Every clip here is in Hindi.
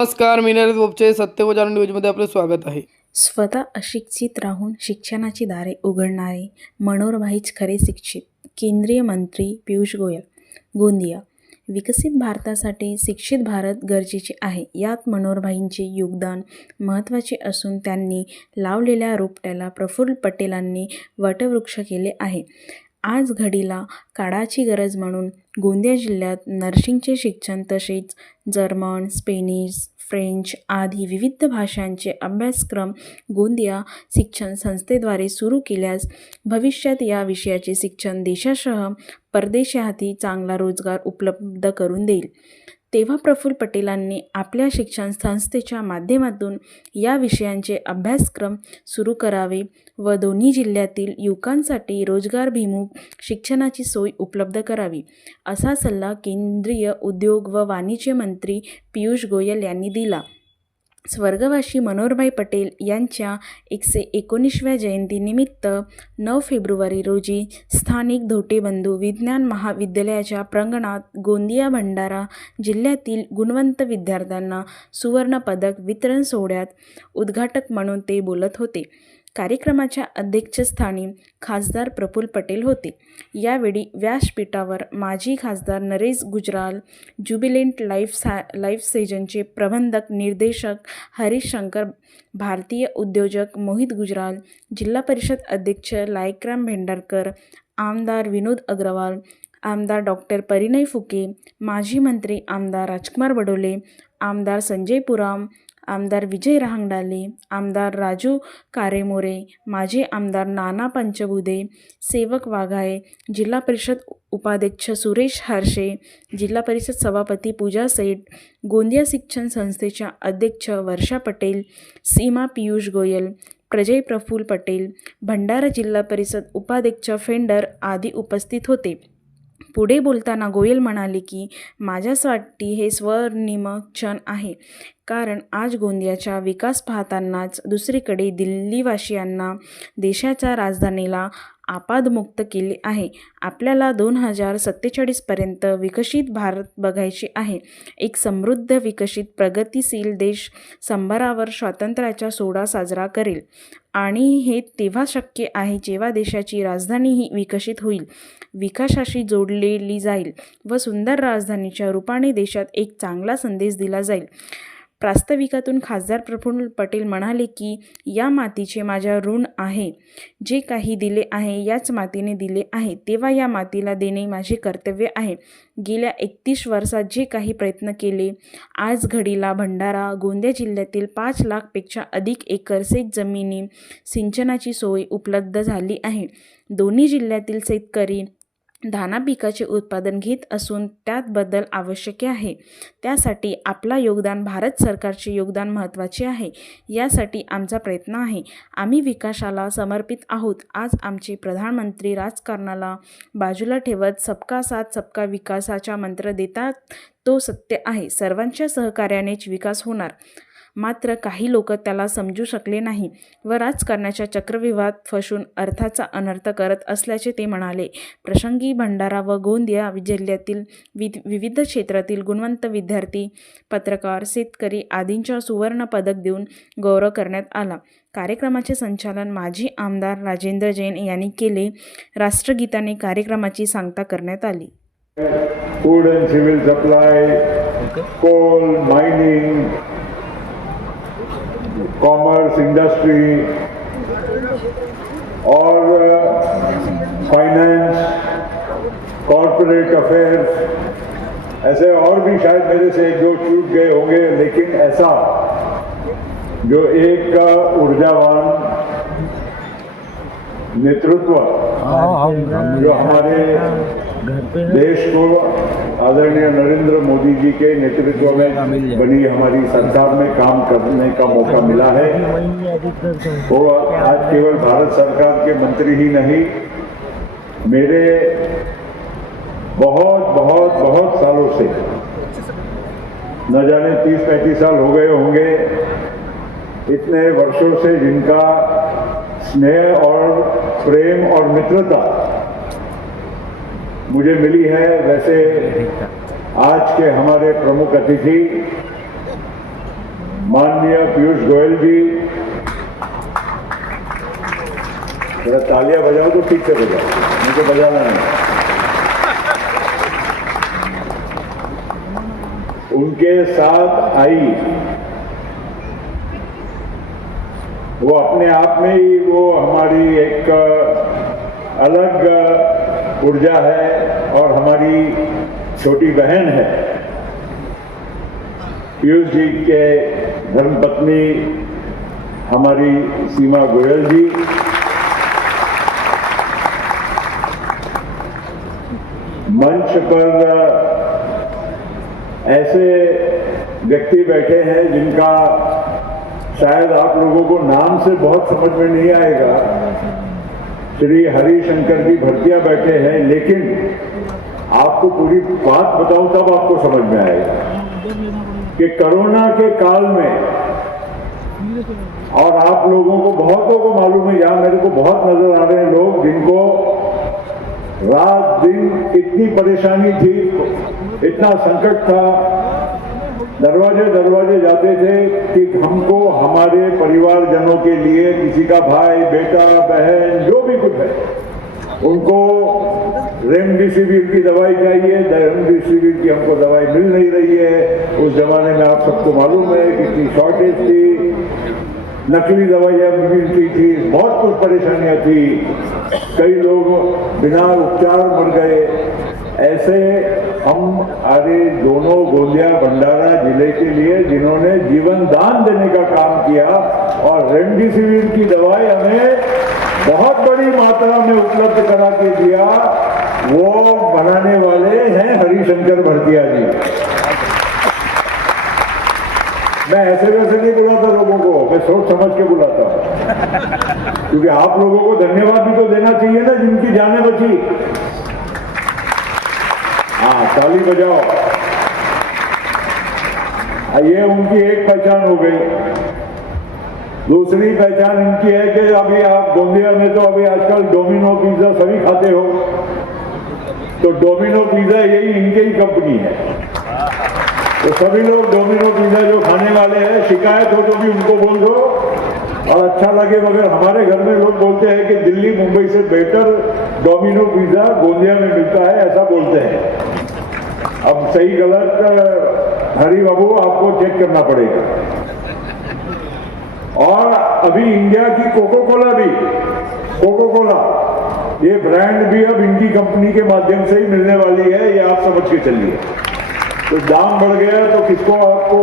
नमस्कार, मी नरेंद्र बोपचे. सत्य व जाणून न्यूजमध्ये आपलं स्वागत आहे. स्वतः अशिक्षित राहून शिक्षणाची दारे उघडणारे मनोरभाईच खरे शिक्षित. केंद्रीय मंत्री पियुष गोयल. गोंदिया. विकसित भारतासाठी शिक्षित भारत गरजेचे आहे. यात मनोहरभाईंचे योगदान महत्त्वाचे असून त्यांनी लावलेल्या रोपट्याला प्रफुल्ल पटेलांनी वटवृक्ष केले आहे. आज घडीला काळाची गरज म्हणून गोंदिया जिल्ह्यात नर्सिंगचे शिक्षण तसेच जर्मन, स्पेनिश, फ्रेंच आदी विविध भाषांचे अभ्यासक्रम गोंदिया शिक्षण संस्थेद्वारे सुरू केल्यास भविष्यात या विषयाचे शिक्षण देशासह परदेशातही चांगला रोजगार उपलब्ध करून देईल. तेव्हा प्रफुल्ल पटेलांनी आपल्या शिक्षण संस्थेच्या माध्यमातून या विषयांचे अभ्यासक्रम सुरू करावे व दोन्ही जिल्ह्यातील युवकांसाठी रोजगारभिमुख शिक्षणाची सोय उपलब्ध करावी, असा सल्ला केंद्रीय उद्योग व वाणिज्य मंत्री पियुष गोयल यांनी दिला. स्वर्गवासी मनोहरभाई पटेल यांच्या 119व्या जयंतीनिमित्त 9 फेब्रुवारी रोजी स्थानिक धोटेबंधू विज्ञान महाविद्यालयाच्या प्रांगणात गोंदिया भंडारा जिल्ह्यातील गुणवंत विद्यार्थ्यांना सुवर्ण पदक वितरण सोहळ्यात उद्घाटक म्हणून ते बोलत होते. कार्यक्रमाच्या अध्यक्षस्थानी खासदार प्रफुल्ल पटेल होते. यावेळी व्यासपीठावर माजी खासदार नरेश गुजराल, ज्युबिलंट लाईफ सेजनचे प्रबंधक निर्देशक हरीश शंकर, भारतीय उद्योजक मोहित गुजराल, जिल्हा परिषद अध्यक्ष लायकराम भेंडारकर, आमदार विनोद अग्रवाल, आमदार डॉक्टर परिणय फुके, माजी मंत्री आमदार राजकुमार बडोले, आमदार संजय पुराम, आमदार विजय रहांगडाले, आमदार राजू कारेमोरे, माजी आमदार नाना पंचबुधे, सेवक वाघाळे, जिल्हा परिषद उपाध्यक्ष सुरेश हरशे, जिल्हा परिषद सभापती पूजा सेठ, गोंदिया शिक्षण संस्थेच्या अध्यक्ष वर्षा पटेल, सीमा पियुष गोयल, प्रजय प्रफुल्ल पटेल, भंडारा जिल्हा परिषद उपाध्यक्ष फेंडर आदी उपस्थित होते. पुढे बोलताना गोयल म्हणाले की माझ्यासाठी हे स्वर्णिम क्षण आहे, कारण आज गोंदियाचा विकास पाहतानाच दुसरीकडे दिल्लीवासियांना देशाच्या राजधानीला आपादमुक्त केले आहे. आपल्याला 2047पर्यंत विकसित भारत बघायचे आहे. एक समृद्ध, विकसित, प्रगतिशील देश शंभरावर स्वातंत्र्याचा सोहळा साजरा करेल आणि हे तेव्हा शक्य आहे जेव्हा देशाची राजधानीही विकसित होईल, विकासाशी जोडलेली जाईल व सुंदर राजधानीच्या रूपाने देशात एक चांगला संदेश दिला जाईल. प्रास्ताविकातून खासदार प्रफुल्ल पटेल म्हणाले की या मातीचे माझ्या ऋण आहे. जे काही दिले आहे याच मातीने दिले आहे, तेव्हा या मातीला देणे माझे कर्तव्य आहे. गेल्या 31 वर्षात जे काही प्रयत्न केले, आज घडीला भंडारा गोंदिया जिल्ह्यातील 5 लाखपेक्षा अधिक एकर शेतजमिनी सिंचनाची सोय उपलब्ध झाली आहे. दोन्ही जिल्ह्यातील शेतकरी धाना पिकाचे उत्पादन घेत असून त्यात बदल आवश्यक आहे. त्यासाठी आपला योगदान, भारत सरकारचे योगदान महत्त्वाचे आहे. यासाठी आमचा प्रयत्न आहे. आम्ही विकासाला समर्पित आहोत. आज आमचे प्रधानमंत्री राजकारणाला बाजूला ठेवत सबका साथ सबका विकासाचा मंत्र देतात. तो सत्य आहे. सर्वांच्या सहकार्यानेच विकास होणार. मात्र काही लोक त्याला समजू शकले नाही व राजकारणाच्या चक्रव्यूहात फसून अर्थाचा अनर्थ करत असल्याचे ते म्हणाले. प्रसंगी भंडारा व गोंदिया जिल्ह्यातील विविध क्षेत्रातील गुणवंत विद्यार्थी, पत्रकार, शेतकरी आदींचा सुवर्ण पदक देऊन गौरव करण्यात आला. कार्यक्रमाचे संचालन माजी आमदार राजेंद्र जैन यांनी केले. राष्ट्रगीताने कार्यक्रमाची सांगता करण्यात आली. Food and civil supply, coal, mining, commerce, industry और फाइनेंस, कॉरपोरेट अफेयर्स, ऐसे और भी शायद मेरे से जो छूट गए होंगे, लेकिन ऐसा जो एक ऊर्जावान नेतृत्व जो हमारे देश को आदरणीय नरेंद्र मोदी जी के नेतृत्व में बनी हमारी सरकार में काम करने का मौका मिला है, वो आज केवल भारत सरकार के मंत्री ही नहीं, मेरे बहुत बहुत बहुत सालों से, न जाने 30-35 साल हो गए होंगे, इतने वर्षों से जिनका स्नेह और प्रेम और मित्रता मुझे मिली है, वैसे आज के हमारे प्रमुख अतिथि माननीय पीयूष गोयल जी, जरा तालियां बजाओ तो ठीक से बजाओ, मुझे बजाना नहीं। उनके साथ आई, वो अपने आप में ही वो हमारी एक अलग ऊर्जा है और हमारी छोटी बहन है। पीयूष जी के धर्मपत्नी हमारी सीमा गोयल जी, मंच पर ऐसे व्यक्ति बैठे हैं जिनका शायद आप लोगों को नाम से बहुत समझ में नहीं आएगा। श्री हरिशंकर जी भरतिया बैठे हैं, लेकिन आपको पूरी बात बताऊं तब आपको समझ में आएगा कि कोरोना के काल में, और आप लोगों को बहुतों को मालूम है, यहाँ मेरे को बहुत नजर आ रहे हैं लोग जिनको रात दिन इतनी परेशानी थी, इतना संकट था, दरवाजे दरवाजे जाते थे कि हमको हमारे परिवारजनों के लिए, किसी का भाई, बेटा, बहन, जो भी कुछ है, उनको रेमडेसिविर की दवाई चाहिए। रेमडेसिविर की हमको दवाई मिल नहीं रही है। उस जमाने में आप सबको मालूम है कितनी शॉर्टेज थी, नकली दवाइयाँ मिलती थी, बहुत कुछ परेशानियाँ थी, कई लोग बिना उपचार मर गए। ऐसे हम अरे दोनों गोंदिया भंडारा जिले के लिए जिन्होंने जीवन दान देने का काम किया और रेमडेसिविर की दवाई हमें बहुत बड़ी मात्रा में उपलब्ध करा के दिया, वो बनाने वाले हैं हरिशंकर भरतिया जी। मैं ऐसे वैसे नहीं बुलाता लोगों को, मैं सोच समझ के बुलाता हूं, क्योंकि आप लोगों को धन्यवाद भी तो देना चाहिए ना जिनकी जानें बची। हाँ, ताली बजाओ। ये उनकी एक पहचान हो गई। दूसरी पहचान इनकी है कि अभी आप गोंदिया में तो अभी आजकल डोमिनो पिज्जा सभी खाते हो, तो डोमिनो पिज्जा यही इनके ही कंपनी है। तो सभी लोग डोमिनो पिज्जा जो खाने वाले हैं, शिकायत हो तो भी उनको बोल दो, और अच्छा लगे। मगर हमारे घर में लोग बोलते हैं कि दिल्ली मुंबई से बेहतर डोमिनो पिज्जा गोंदिया में मिलता है, ऐसा बोलते हैं। अब सही गलत हरी बाबू आपको चेक करना पड़ेगा। और अभी इंडिया की कोको कोला भी, कोको कोला ये ब्रांड भी अब इनकी कंपनी के माध्यम से ही मिलने वाली है, ये आप समझ के चलिए। तो दाम बढ़ गया तो किसको, आपको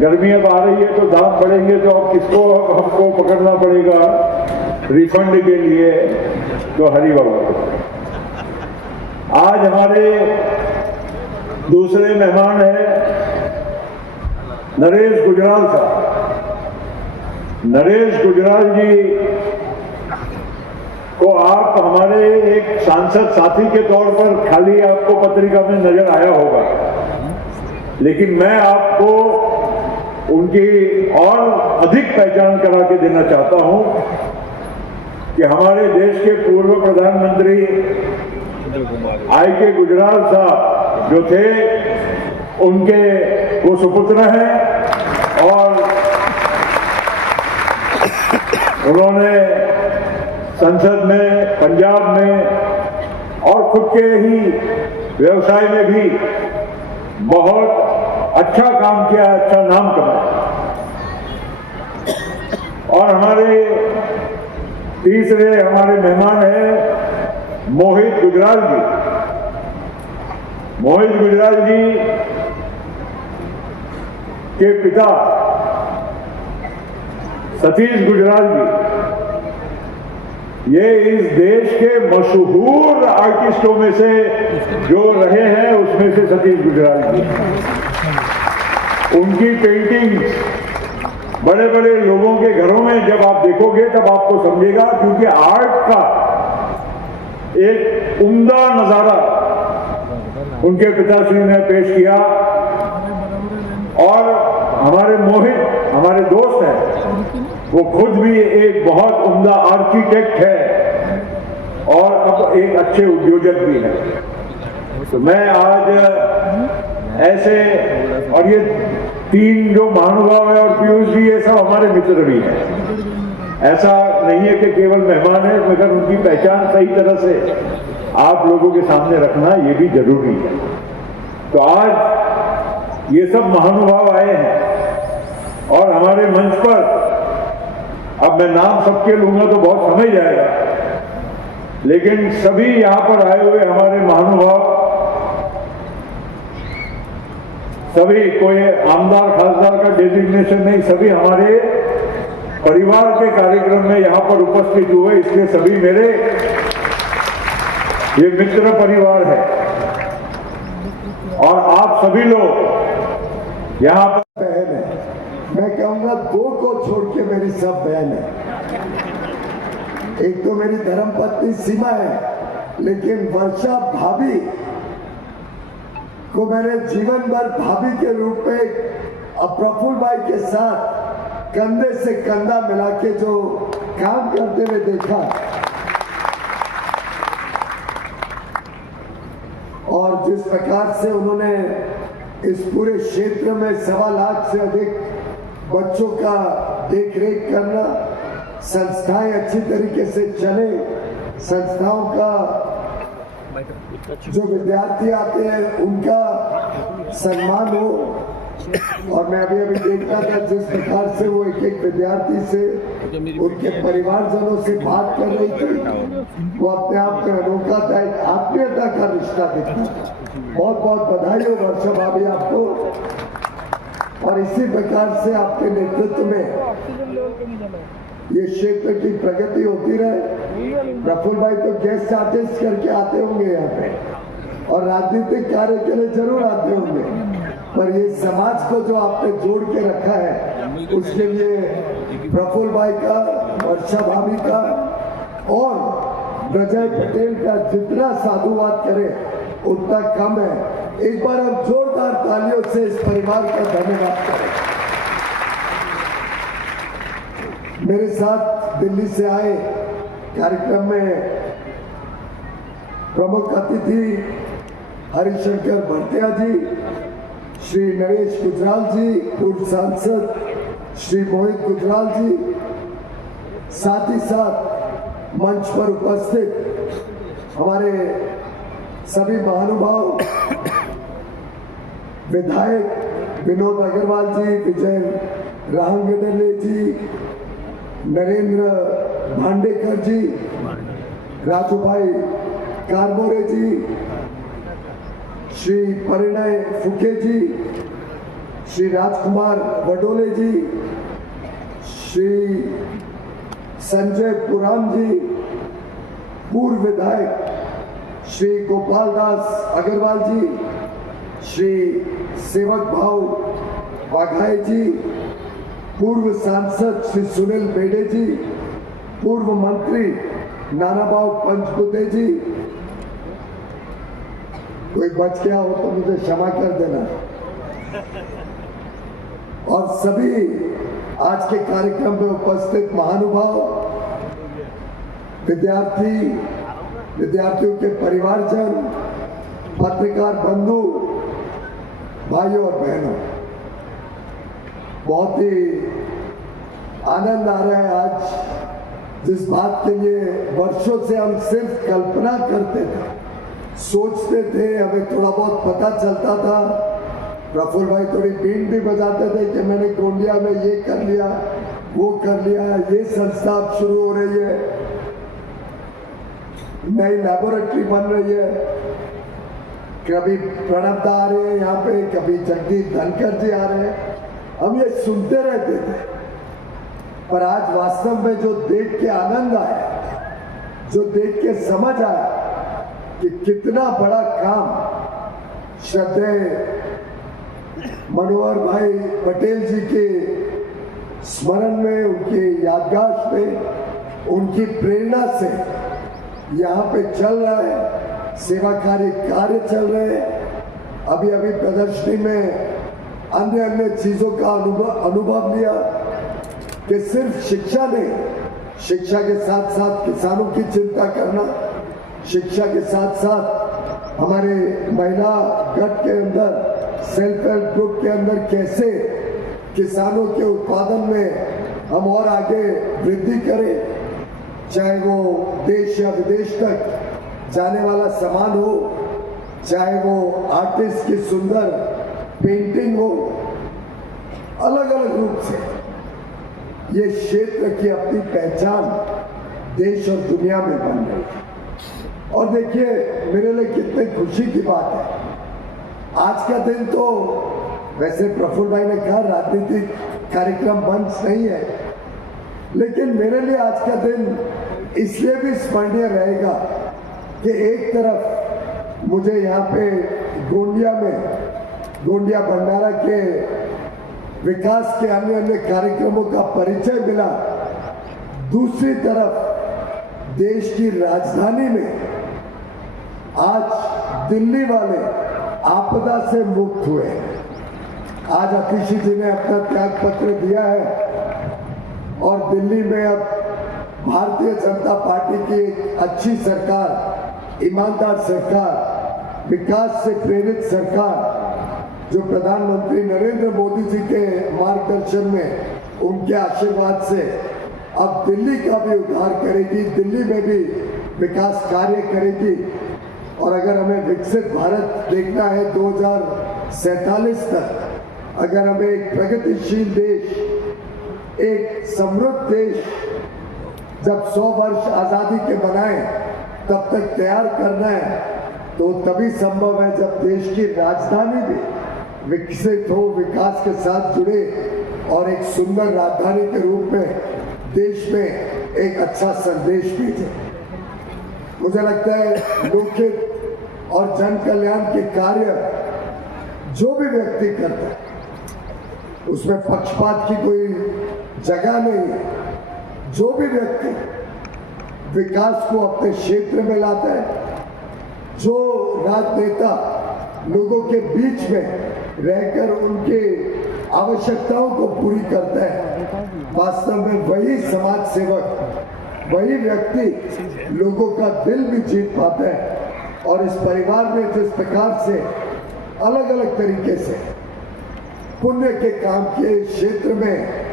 गर्मी अब आ रही है तो दाम बढ़ेंगे तो अब किसको हमको पकड़ना पड़ेगा रिफंड के लिए, तो हरी बाबा। आज हमारे दूसरे मेहमान हैं नरेश गुजराल साहब। नरेश गुजराल जी को आप हमारे एक सांसद साथी के तौर पर खाली आपको पत्रिका में नजर आया होगा, लेकिन मैं आपको उनकी और अधिक पहचान करा के देना चाहता हूं कि हमारे देश के पूर्व प्रधानमंत्री I.K. गुजराल साहब जो थे, उनके वो सुपुत्र हैं और उन्होंने संसद में, पंजाब में और खुद के ही व्यवसाय में भी बहुत अच्छा काम किया, अच्छा नाम कमाया। और हमारे तीसरे हमारे मेहमान हैं मोहित गुजराल जी। मोहित गुजराल जी के पिता सतीश गुजराल जी, ये इस देश के मशहूर आर्टिस्टों में से जो रहे हैं उसमें से सतीश गुजराल जी। उनकी पेंटिंग्स बड़े बड़े लोगों के घरों में जब आप देखोगे तब आपको समझेगा, क्योंकि आर्ट का एक उम्दा नजारा उनके पिताश्री ने पेश किया। और हमारे मोहित हमारे दोस्त हैं, वो खुद भी एक बहुत उम्दा आर्किटेक्ट है और अब एक अच्छे उद्योजक भी है। तो मैं आज ऐसे, और ये तीन जो महानुभाव है और पीयूष जी, ये सब हमारे मित्र भी हैं। ऐसा नहीं है कि केवल मेहमान है, मगर उनकी पहचान सही तरह से आप लोगों के सामने रखना ये भी जरूरी है। तो आज ये सब महानुभाव आए हैं और हमारे मंच पर, अब मैं नाम सबके लूंगा तो बहुत समय जाएगा, लेकिन सभी यहां पर आए हुए हमारे महानुभाव, सभी, कोई आमदार खासदार का डेजिग्नेशन नहीं, सभी हमारे परिवार के कार्यक्रम में यहां पर उपस्थित हुए, इसलिए सभी मेरे ये मित्र परिवार है। और आप सभी लोग यहां पर बहन है, मैं कहूंगा दो को छोड़ के मेरी सब बहन है। एक तो मेरी धर्मपत्नी सीमा है, लेकिन वर्षा भाभी को मैंने जीवन भर भाभी के रूप में प्रफुल्ल भाई के साथ कंधे से कंधा मिला के जो काम करते हुए देखा, और जिस प्रकार से उन्होंने इस पूरे क्षेत्र में 1.25 लाख से अधिक बच्चों का देखरेख करना, संस्थाएं अच्छी तरीके से चले, संस्थाओं का जो विद्यार्थी आते हैं उनका सम्मान हो। और मैं अभी देखता था जिस प्रकार से वो एक एक विद्यार्थी से, उनके परिवारजनों से बात कर रही थी, वो अपने आप में अनोखा था, एक आत्मीयता का रिश्ता दिखता। बहुत बहुत बधाई हो वर्षा भाभी आपको, और इसी प्रकार से आपके नेतृत्व में ये क्षेत्र की प्रगति होती रहे। प्रफुल्ल भाई तो गेस्ट आर्टिस्ट करके आते होंगे यहाँ पे, और राजनीतिक कार्य के लिए जरूर आते होंगे, पर ये समाज को जो आपने जोड़ के रखा है, उसके लिए प्रफुल्ल भाई का, वर्षा भाभी का और ब्रजय पटेल का जितना साधुवाद करे उतना कम है। एक बार हम जोरदार तालियों से इस परिवार का धन्यवाद करें। मेरे साथ दिल्ली से आए कार्यक्रम में प्रमुख अतिथि हरिशंकर भरतिया जी, श्री नरेश गुजराल जी, पूर्व सांसद श्री मोहित गुजराल जी, साथ ही साथ मंच पर उपस्थित हमारे सभी महानुभाव, विधायक विनोद अग्रवाल जी, विजय राहंगडले जी, नरेंद्र भांडेकर जी, राजू भाई कारमोरे जी, श्री परिणय फुके जी, श्री राजकुमार वडोले जी, श्री संजय पुराम जी, पूर्व विधायक श्री गोपाल दास अग्रवाल जी, श्री सेवक भाव वाघाई जी, पूर्व सांसद श्री सुनील बेड़े जी, पूर्व मंत्री नानाभाव पंचबुद्धे जी, कोई बच गया हो तो मुझे क्षमा कर देना, और सभी आज के कार्यक्रम में उपस्थित महानुभाव, विद्यार्थियों के परिवारजन, पत्रकार बंधु, भाइयों और बहनों, बहुत ही आनंद आ रहा है आज, जिस बात के लिए वर्षों से हम सिर्फ कल्पना करते थे, सोचते थे, हमें थोड़ा बहुत पता चलता था। प्रफुल्ल भाई थोड़ी बीन भी बजाते थे कि मैंने गोंदिया में ये कर लिया, वो कर लिया, ये संस्था अब शुरू हो रही है, नई लैबोरेटरी बन रही है, कभी प्रणब दा आ रहे हैं यहाँ पे, कभी जगदीप धनखड़ जी आ रहे हैं, हम ये सुनते रहते थे। पर आज वास्तव में जो देख के आनंद आया, जो देख के समझ आया कि कितना बड़ा काम श्रद्धेय मनोहर भाई पटेल जी के स्मरण में, उनके यादगार में, उनकी प्रेरणा से यहाँ पे चल रहा है, सेवाकारी कार्य चल रहे हैं। अभी अभी प्रदर्शनी में अन्य चीजों का अनुभव लिया कि सिर्फ शिक्षा नहीं, शिक्षा के साथ साथ किसानों की चिंता करना, शिक्षा के साथ साथ हमारे महिला गट के अंदर सेल्फ हेल्प ग्रुप के अंदर कैसे किसानों के उत्पादन में हम और आगे वृद्धि करें, चाहे वो देश या विदेश तक जाने वाला सामान हो, चाहे वो आर्टिस्ट की सुंदर पेंटिंग हो, अलग अलग रूप से ये क्षेत्र की अपनी पहचान देश और दुनिया में बन रही है। और देखिए मेरे लिए कितनी खुशी की बात है, आज का दिन तो वैसे प्रफुल्ल भाई ने कहा राजनीतिक कार्यक्रम मंच नहीं है, लेकिन मेरे लिए आज का दिन इसलिए भी स्मरणीय रहेगा कि एक तरफ मुझे यहाँ पे गोंदिया भंडारा के विकास के अन्य अन्य कार्यक्रमों का परिचय मिला, दूसरी तरफ देश की राजधानी में आज दिल्ली वाले आपदा से मुक्त हुए। आज अतिशी जी ने अपना त्याग पत्र दिया है और दिल्ली में अब भारतीय जनता पार्टी की एक अच्छी सरकार, ईमानदार सरकार, विकास से प्रेरित सरकार जो प्रधानमंत्री नरेंद्र मोदी जी के मार्गदर्शन में, उनके आशीर्वाद से अब दिल्ली का भी उद्धार करेगी, दिल्ली में भी विकास कार्य करेगी। और अगर हमें विकसित भारत देखना है 2047 तक, अगर हमें एक प्रगतिशील देश, एक समृद्ध देश जब 100 वर्ष आज़ादी के बनाए तब तक तैयार करना है, तो तभी संभव है जब देश की राजधानी भी विकसित हो, विकास के साथ जुड़े और एक सुंदर राजधानी के रूप में देश में एक अच्छा संदेश भेजे। मुझे लगता है लोकहित और जन कल्याण के कार्य जो भी व्यक्ति करता है उसमें पक्षपात की कोई जगह नहीं है। जो भी व्यक्ति विकास को अपने क्षेत्र में लाता है, जो राजनेता लोगों के बीच में रहकर उनके आवश्यकताओं को पूरी करता है, वास्तव में वही समाज सेवक, वही व्यक्ति लोगों का दिल भी जीत पाता है। और इस परिवार ने जिस प्रकार से अलग अलग तरीके से पुण्य के काम के क्षेत्र में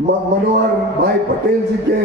मनोहर भाई पटेल जी के